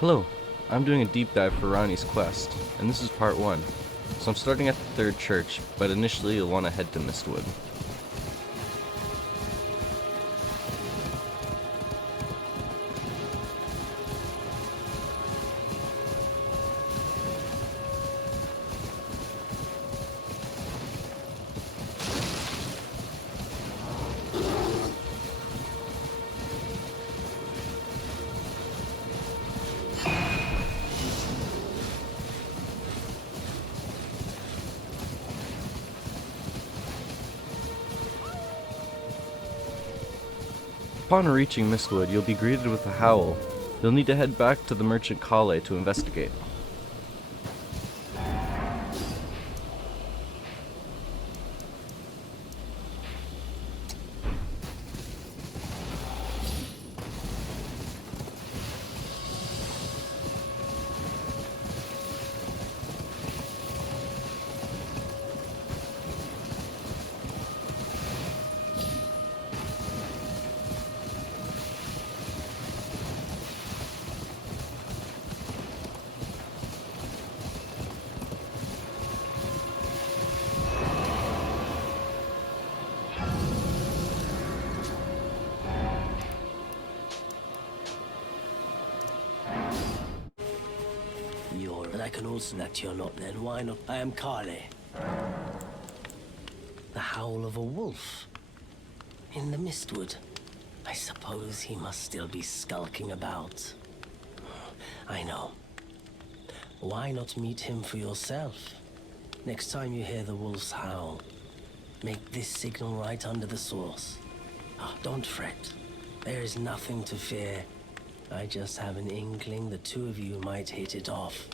Hello, I'm doing a deep dive for Ronnie's quest, and this is part 1. So I'm starting at the third church, but initially you'll want to head to Mistwood. Upon reaching Mistwood, you'll be greeted with a howl. You'll need to head back to the merchant Kale to investigate. Youll, and I can also that you're not then. Why not? I am Kale. The howl of a wolf. In the Mistwood. I suppose he must still be skulking about. I know. Why not meet him for yourself? Next time you hear the wolf's howl, make this signal right under the source. Don't fret. There is nothing to fear. I just have an inkling the two of you might hit it off.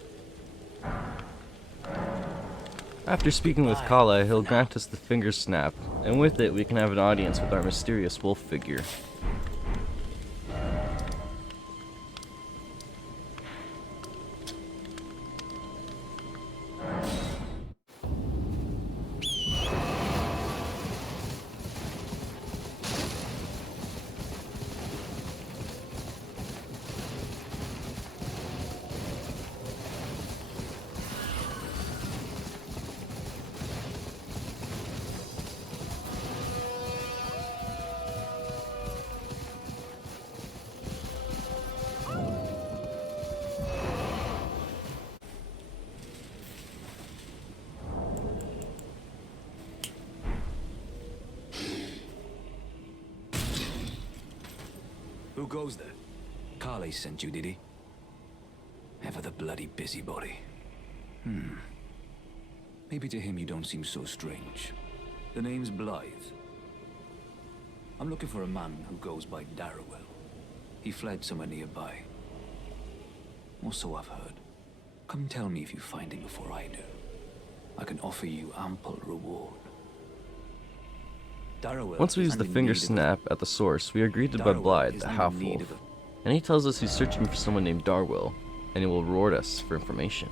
After speaking with Kale, he'll grant us the finger snap, and with it we can have an audience with our mysterious wolf figure. Who goes there? Kale sent you, did he? Ever the bloody busybody. Maybe to him you don't seem so strange. The name's Blythe. I'm looking for a man who goes by Darrowell. He fled somewhere nearby. Or so I've heard. Come tell me if you find him before I do. I can offer you ample reward. Once we use the finger snap at the source, we are greeted by Blythe, the half-wolf, and he tells us he's searching for someone named Darwell, and he will reward us for information.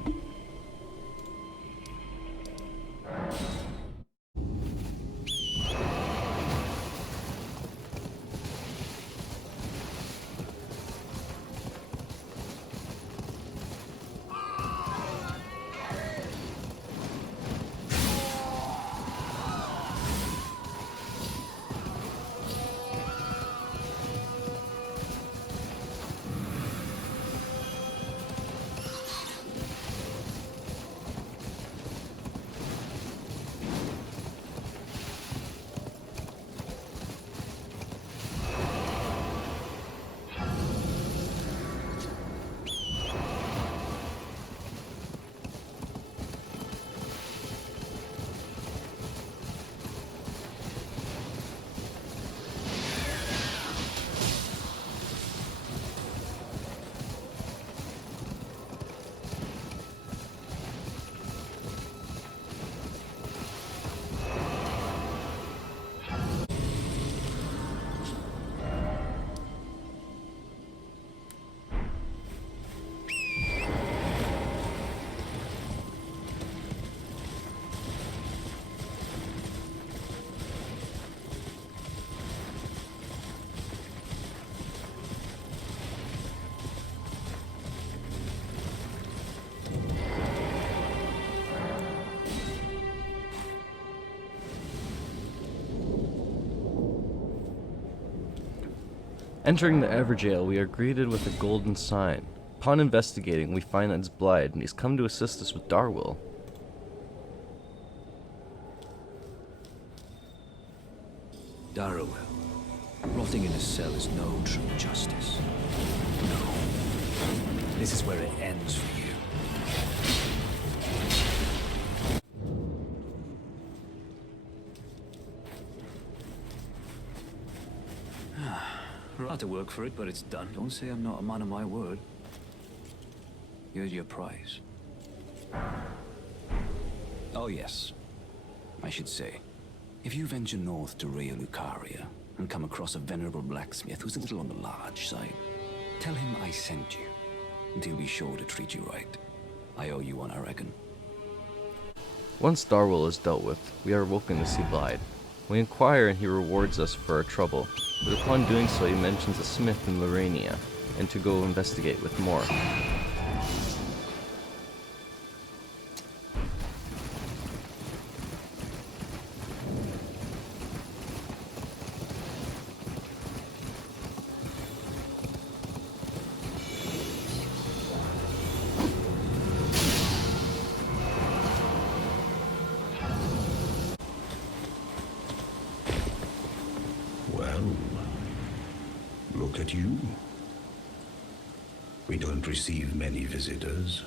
Entering the Everjail, we are greeted with a golden sign. Upon investigating, we find that it's Blythe, and he's come to assist us with Darwill. Darrowell. Rotting in a cell is no true justice. No. This is where it ends for you. I'll have to work for it, but it's done. Don't say I'm not a man of my word. Here's your prize. Oh yes, I should say. If you venture north to Rea Lucaria and come across a venerable blacksmith who's a little on the large side, tell him I sent you, and he'll be sure to treat you right. I owe you one, I reckon. Once Darwill is dealt with, we are woken to see Blythe. We inquire and he rewards us for our trouble, but upon doing so he mentions a smith in Lorania, and to go investigate with more. Well, look at you. We don't receive many visitors.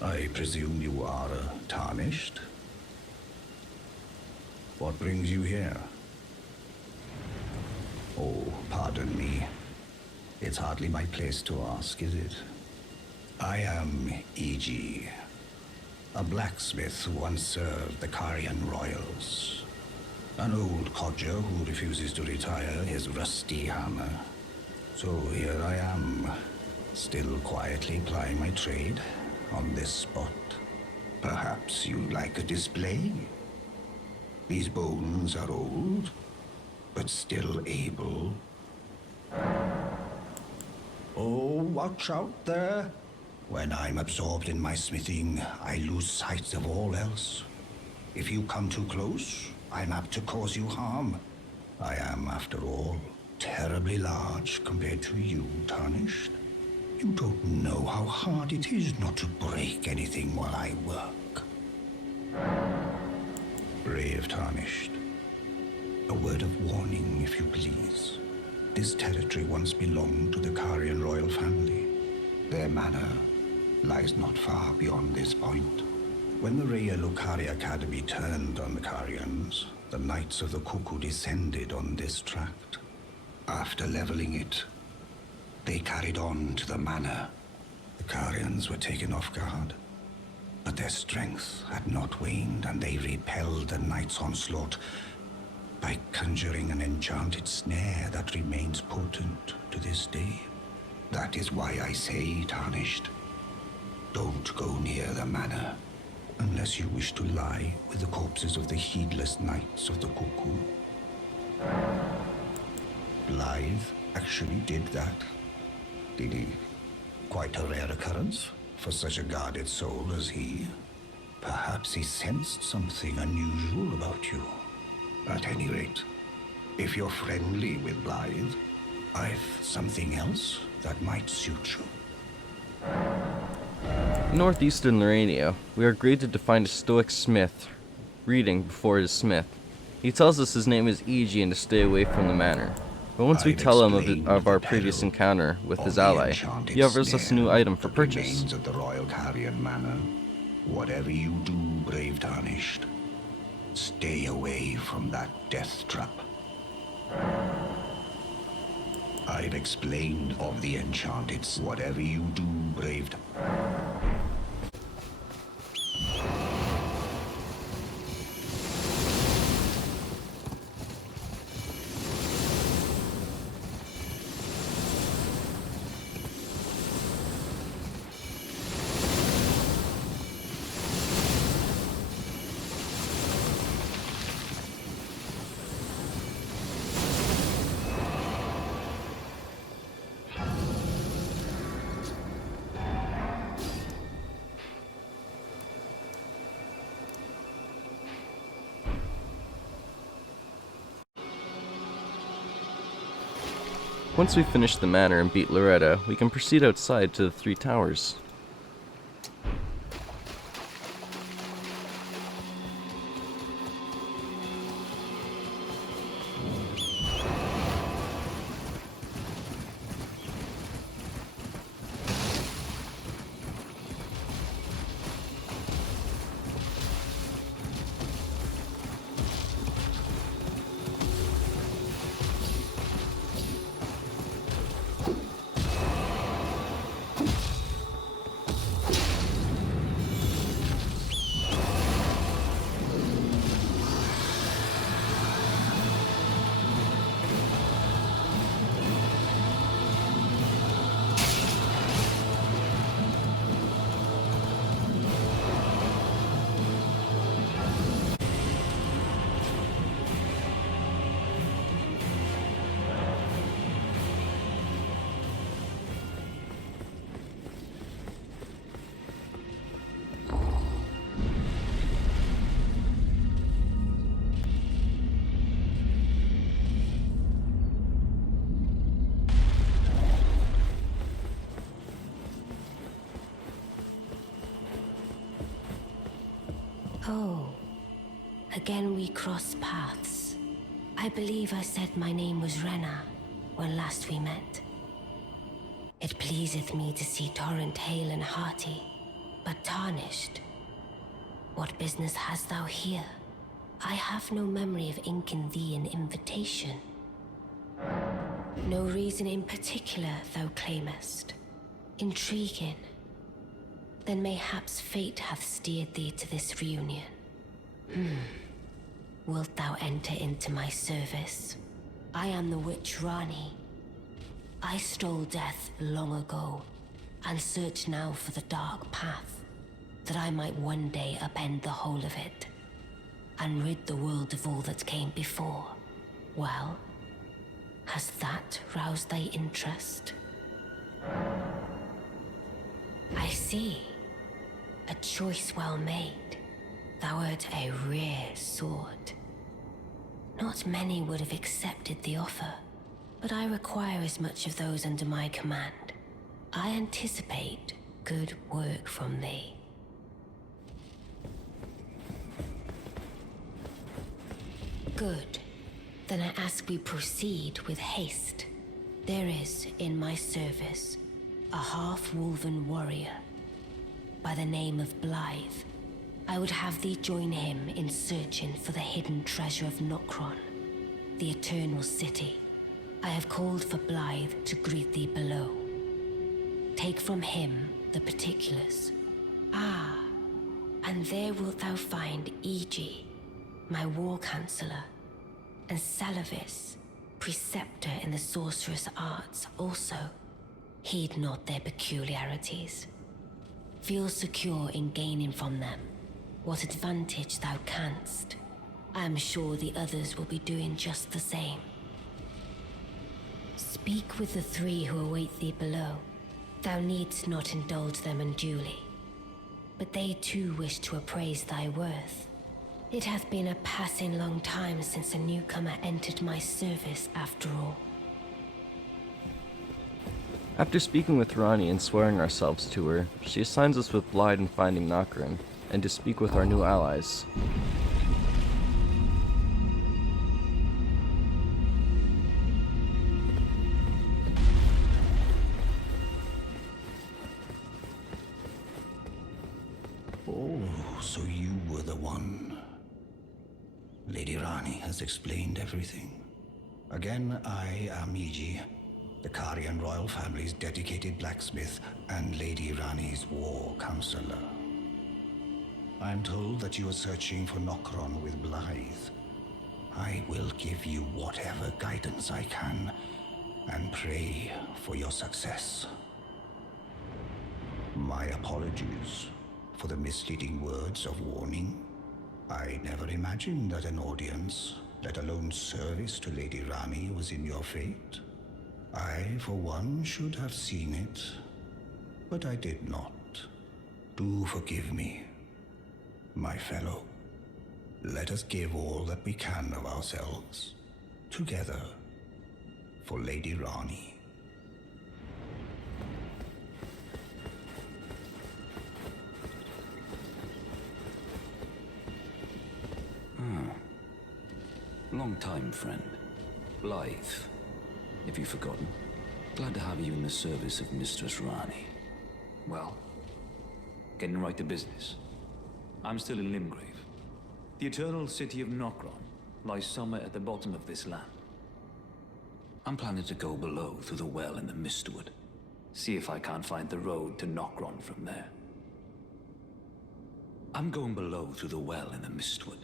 I presume you are tarnished? What brings you here? Oh, pardon me. It's hardly my place to ask, is it? I am E.G., a blacksmith who once served the Carian royals. An old codger who refuses to retire his rusty hammer. So here I am, still quietly plying my trade on this spot. Perhaps you'd like a display? These bones are old, but still able. Oh, watch out there. When I'm absorbed in my smithing, I lose sight of all else. If you come too close, I'm apt to cause you harm. I am, after all, terribly large compared to you, Tarnished. You don't know how hard it is not to break anything while I work. Brave Tarnished. A word of warning, if you please. This territory once belonged to the Carian royal family. Their manor lies not far beyond this point. When the Rea Lucaria Academy turned on the Carians, the Knights of the Cuckoo descended on this tract. After leveling it, they carried on to the manor. The Carians were taken off guard, but their strength had not waned, and they repelled the Knights' onslaught by conjuring an enchanted snare that remains potent to this day. That is why I say, Tarnished, don't go near the manor, unless you wish to lie with the corpses of the heedless Knights of the Cuckoo. Blythe actually did that, did he? Quite a rare occurrence for such a guarded soul as he. Perhaps he sensed something unusual about you. At any rate, if you're friendly with Blythe, I've something else that might suit you. In northeastern Lorania, we are greeted to find a stoic smith reading before his smith. He tells us his name is E.G. and to stay away from the manor. But once we tell him of our previous encounter with his ally, he offers us a new item for purchase. At the Royal Carian Manor. Whatever you do, brave Tarnished, stay away from that death trap. I've explained of the enchanted. Whatever you do, brave. Once we finish the manor and beat Loretta, we can proceed outside to the Three Towers. Oh, again we cross paths. I believe I said my name was Renna when last we met. It pleaseth me to see Torrent hale and hearty, but tarnished. What business hast thou here? I have no memory of inking thee an invitation. No reason in particular thou claimest. Intriguing. Then mayhaps fate hath steered thee to this reunion. Wilt thou enter into my service? I am the witch Rani. I stole death long ago, and search now for the dark path, that I might one day upend the whole of it, and rid the world of all that came before. Well, has that roused thy interest? I see. A choice well made. Thou art a rare sword. Not many would have accepted the offer, but I require as much of those under my command. I anticipate good work from thee. Good. Then I ask we proceed with haste. There is, in my service, a half-wolven warrior by the name of Blythe. I would have thee join him in searching for the hidden treasure of Nokron, the Eternal City. I have called for Blythe to greet thee below. Take from him the particulars. Ah, and there wilt thou find Iji, my war counselor, and Salavis, preceptor in the sorcerous arts also. Heed not their peculiarities. Feel secure in gaining from them what advantage thou canst. I am sure the others will be doing just the same. Speak with the three who await thee below. Thou needst not indulge them unduly, but they too wish to appraise thy worth. It hath been a passing long time since a newcomer entered my service, after all. After speaking with Rani and swearing ourselves to her, she assigns us with Blythe in finding Nokron, and to speak with our new allies. Oh, so you were the one. Lady Rani has explained everything. Again, I am Iji, the Karian royal family's dedicated blacksmith and Lady Rani's war counselor. I'm told that you are searching for Nokron with Blythe. I will give you whatever guidance I can, and pray for your success. My apologies for the misleading words of warning. I never imagined that an audience, let alone service to Lady Rani, was in your fate. I, for one, should have seen it, but I did not. Do forgive me, my fellow. Let us give all that we can of ourselves, together, for Lady Ranni. Long time, friend. Blythe. If you've forgotten. Glad to have you in the service of Mistress Ranni. Well, getting right to business. I'm still in Limgrave. The eternal city of Nokron lies somewhere at the bottom of this land. I'm planning to go below through the well in the Mistwood. See if I can't find the road to Nokron from there. I'm going below through the well in the Mistwood.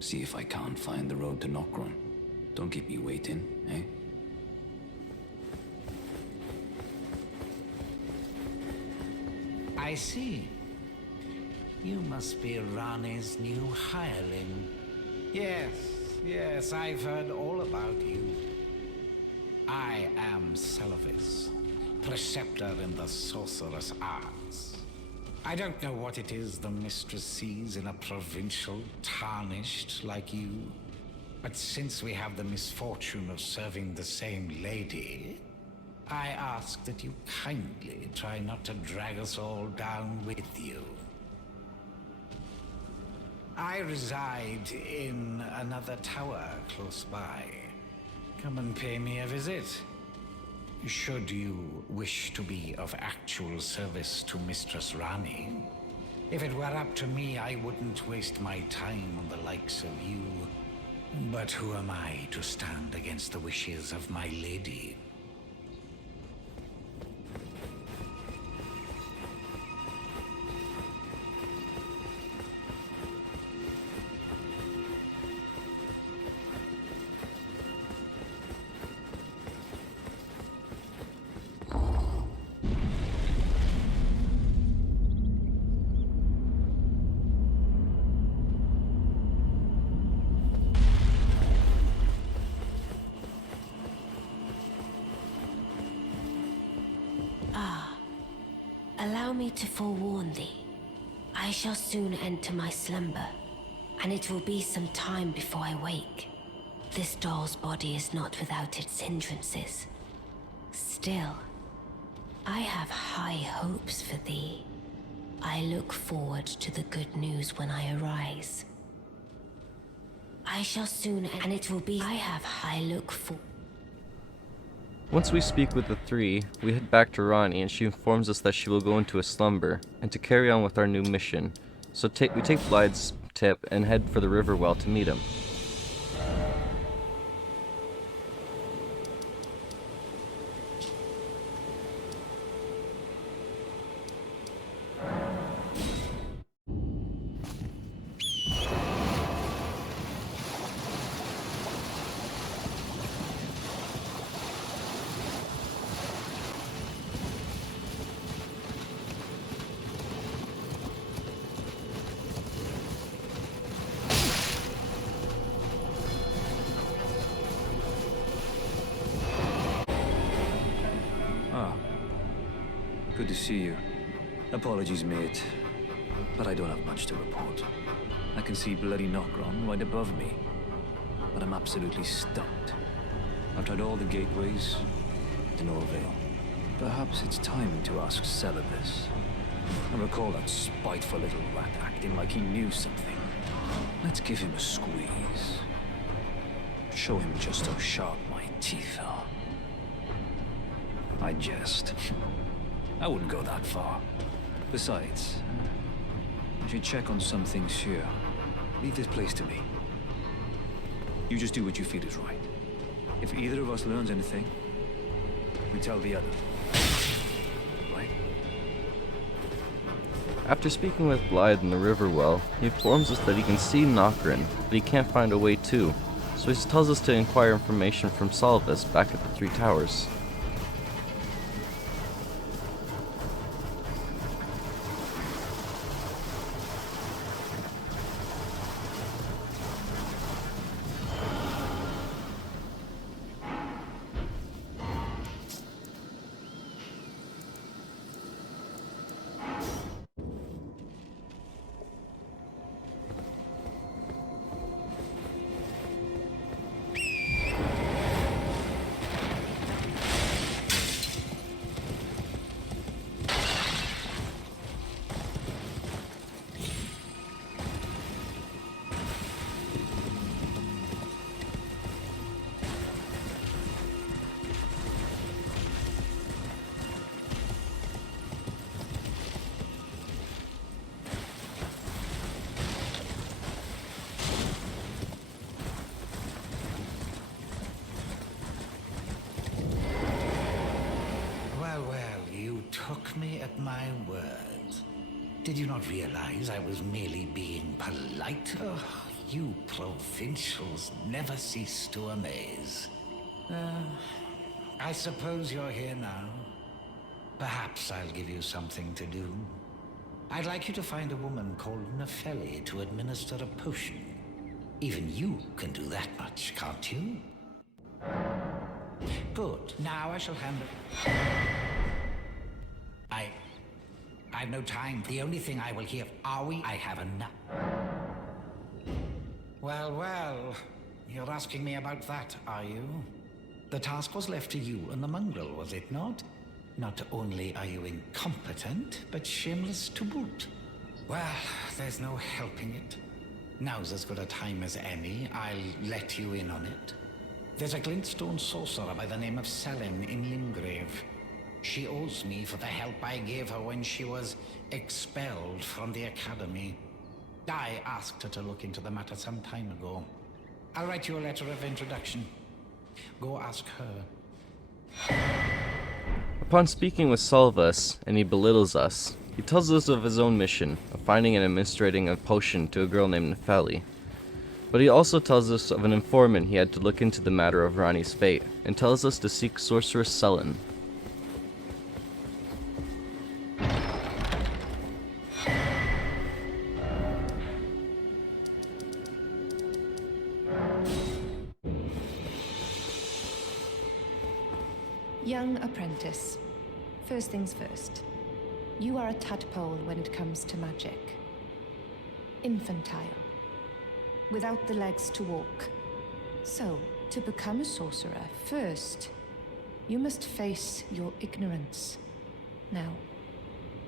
See if I can't find the road to Nokron. Don't keep me waiting, eh? I see. You must be Ranni's new hireling. Yes, I've heard all about you. I am Selvis, preceptor in the sorcerous arts. I don't know what it is the mistress sees in a provincial tarnished like you. But since we have the misfortune of serving the same lady, I ask that you kindly try not to drag us all down with you. I reside in another tower close by. Come and pay me a visit. Should you wish to be of actual service to Mistress Ranni. If it were up to me, I wouldn't waste my time on the likes of you. But who am I to stand against the wishes of my lady? Allow me to forewarn thee. I shall soon enter my slumber, and it will be some time before I wake. This doll's body is not without its hindrances. Still, I have high hopes for thee. I look forward to the good news when I arise. I shall soon, and it will be. I look for. Once we speak with the three, we head back to Ranni and she informs us that she will go into a slumber, and to carry on with our new mission. So we take Blythe's tip and head for the Riverwell to meet him. Good to see you. Apologies, mate, but I don't have much to report. I can see bloody Nokron right above me, but I'm absolutely stumped. I've tried all the gateways, to no avail. Perhaps it's time to ask Celibus. I recall that spiteful little rat acting like he knew something. Let's give him a squeeze. Show him just how sharp my teeth are. I jest. I wouldn't go that far. Besides, I should check on some things here. Leave this place to me. You just do what you feel is right. If either of us learns anything, we tell the other. Right? After speaking with Blythe in the Riverwell, he informs us that he can see Nokron, but he can't find a way to. So he tells us to inquire information from Salvis back at the Three Towers. at my word. Did you not realize I was merely being polite? Oh, you provincials never cease to amaze. I suppose you're here now. Perhaps I'll give you something to do. I'd like you to find a woman called Nefeli to administer a potion. Even you can do that much, can't you? Good. Now I shall hand it. I've no time. The only thing I will hear, are we? I have enough. Well, well. You're asking me about that, are you? The task was left to you and the mongrel, was it not? Not only are you incompetent, but shameless to boot. Well, there's no helping it. Now's as good a time as any. I'll let you in on it. There's a glintstone sorcerer by the name of Selin in Limgrave. She owes me for the help I gave her when she was expelled from the academy. I asked her to look into the matter some time ago. I'll write you a letter of introduction. Go ask her. Upon speaking with Salvus, and he belittles us, he tells us of his own mission, of finding and administering a potion to a girl named Nefeli. But he also tells us of an informant he had to look into the matter of Ranni's fate, and tells us to seek sorceress Selin. Young apprentice. First things first. You are a tadpole when it comes to magic. Infantile. Without the legs to walk. So, to become a sorcerer, first, you must face your ignorance. Now,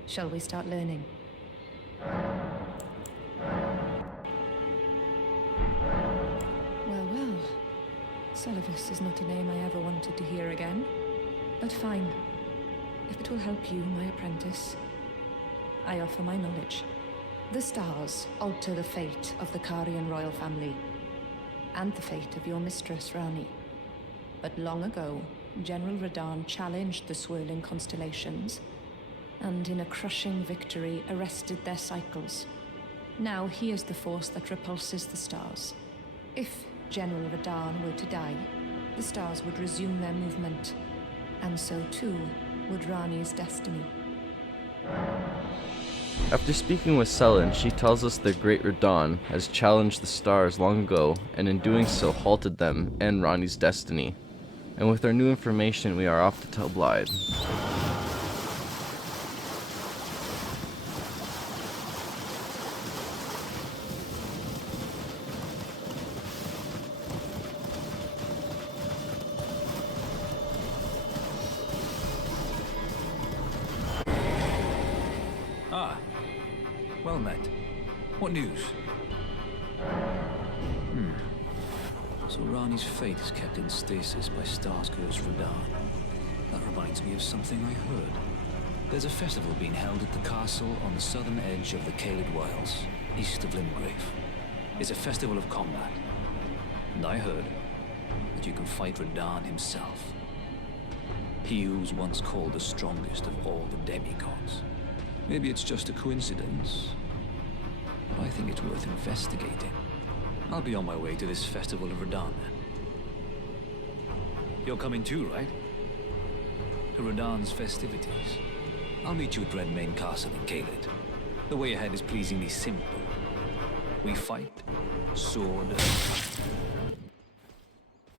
shall we start learning? Well, well. Salvus is not a name I ever wanted to hear again. But fine. If it will help you, my apprentice, I offer my knowledge. The stars alter the fate of the Carian royal family, and the fate of your mistress, Ranni. But long ago, General Radahn challenged the swirling constellations, and in a crushing victory arrested their cycles. Now he is the force that repulses the stars. If General Radahn were to die, the stars would resume their movement, and so too would Ranni's destiny. After speaking with Selin, she tells us that Great Radahn has challenged the stars long ago, and in doing so halted them and Ranni's destiny. And with our new information, we are off to tell Blythe. Well met. What news? So Ranni's fate is kept in stasis by Starscourge Radahn. That reminds me of something I heard. There's a festival being held at the castle on the southern edge of the Caelid Wilds, east of Limgrave. It's a festival of combat. And I heard that you can fight Radahn himself. He who was once called the strongest of all the demigods. Maybe it's just a coincidence, but I think it's worth investigating. I'll be on my way to this festival of Radahn then. You're coming too, right? To Radahn's festivities. I'll meet you at Redmane Castle in Caelid. The way ahead is pleasingly simple. We fight, sword,